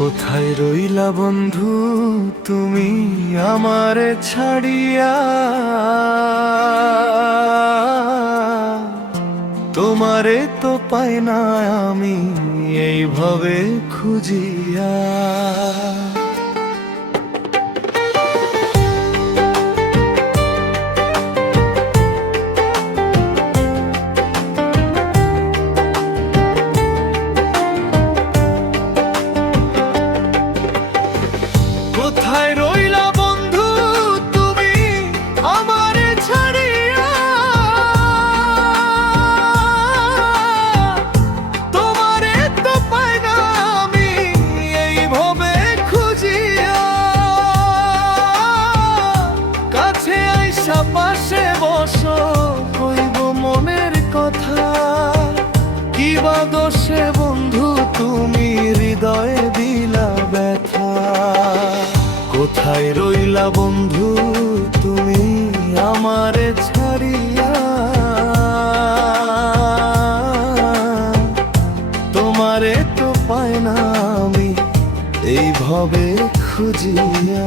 কোথায় রইলা বন্ধু তুমি আমারে ছাড়িয়া? তোমারে তো পাই না আমি এইভাবে খুঁজিয়া। কোথায় রইলা বন্ধু তুমি আমারে ছাড়িয়া? তোমারে তো পাই না আমি এইভাবে খুঁজিয়া। কাছে আইসা পাশে বসো, কইব মনের কথা। কি বা দোষে বন্ধু তুমি হৃদয়ে দিলা ব্যথা? কোথায় রইলা বন্ধু তুমি আমারে ছাড়িয়া? তোমারে তো পাই না আমি এইভাবে খুঁজিয়া।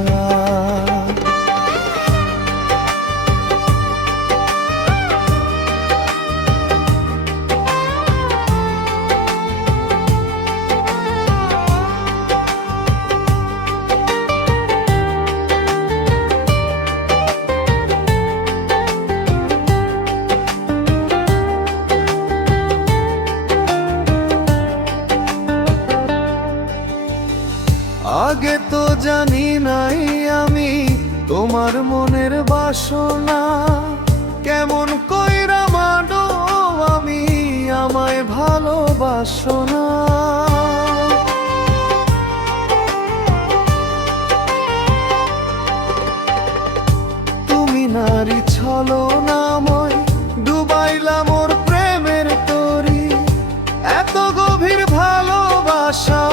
আগে তো জানি নাই আমি তোমার মনের বাসনা। কেমন কইরা মানো আমি আমায় ভালোবাসো না। তুমি নারী ছলনাময়, ডুবাইলা মোর প্রেমের তরি। এত গভীর ভালোবাসা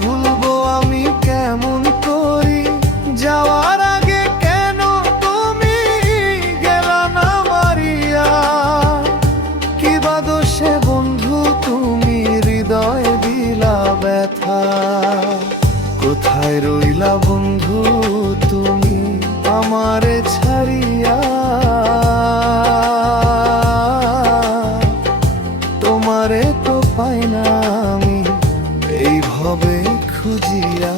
ভুলবো আমি কেমন করি? যাওয়ার আগে কেন তুমি গেলা না মারিয়া? কি বা দোষে বন্ধু তুমি হৃদয় দিলা ব্যথা? কোথায় রইলা বন্ধু তুমি আমারে ছাড়িয়া? তোমারে তো পাই না আমি এইভাবে খুঁজিয়া।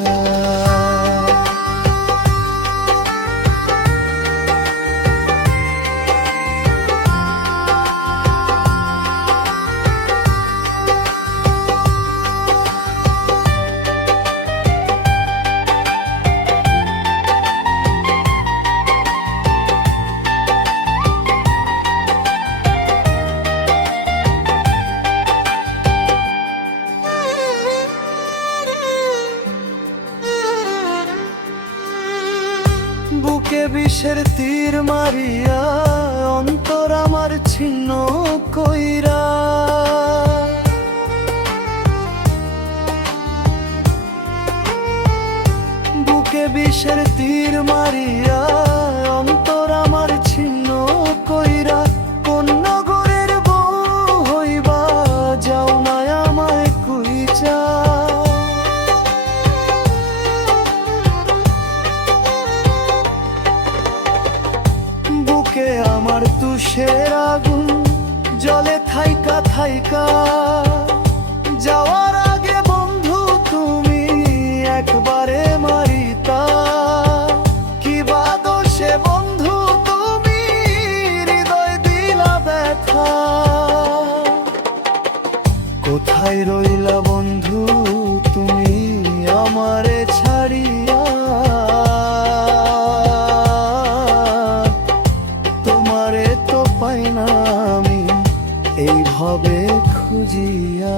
বুকে বিষের তীর মারিয়া অন্তর আমার ছিন্ন কইরা। বুকে বিষের তীর মারিয়া অন্তর আমার ছিন্ন কইরা। কোন নগরের বউ হইবা যাও না আমায় কইরা। বুকে আমার তুষের আগুন জলে থাইকা থাইকা। যাওয়ার আগে বন্ধু তুমি একবারে মারিতা। কি বা দোষে বন্ধু তুমি হৃদয় দিলা ব্যথা? কোথায় রইলা বন্ধু তুমি আমারে ছাড়িয়া? তোমারে তো পাই না আমি এইভাবে খুঁজিয়া।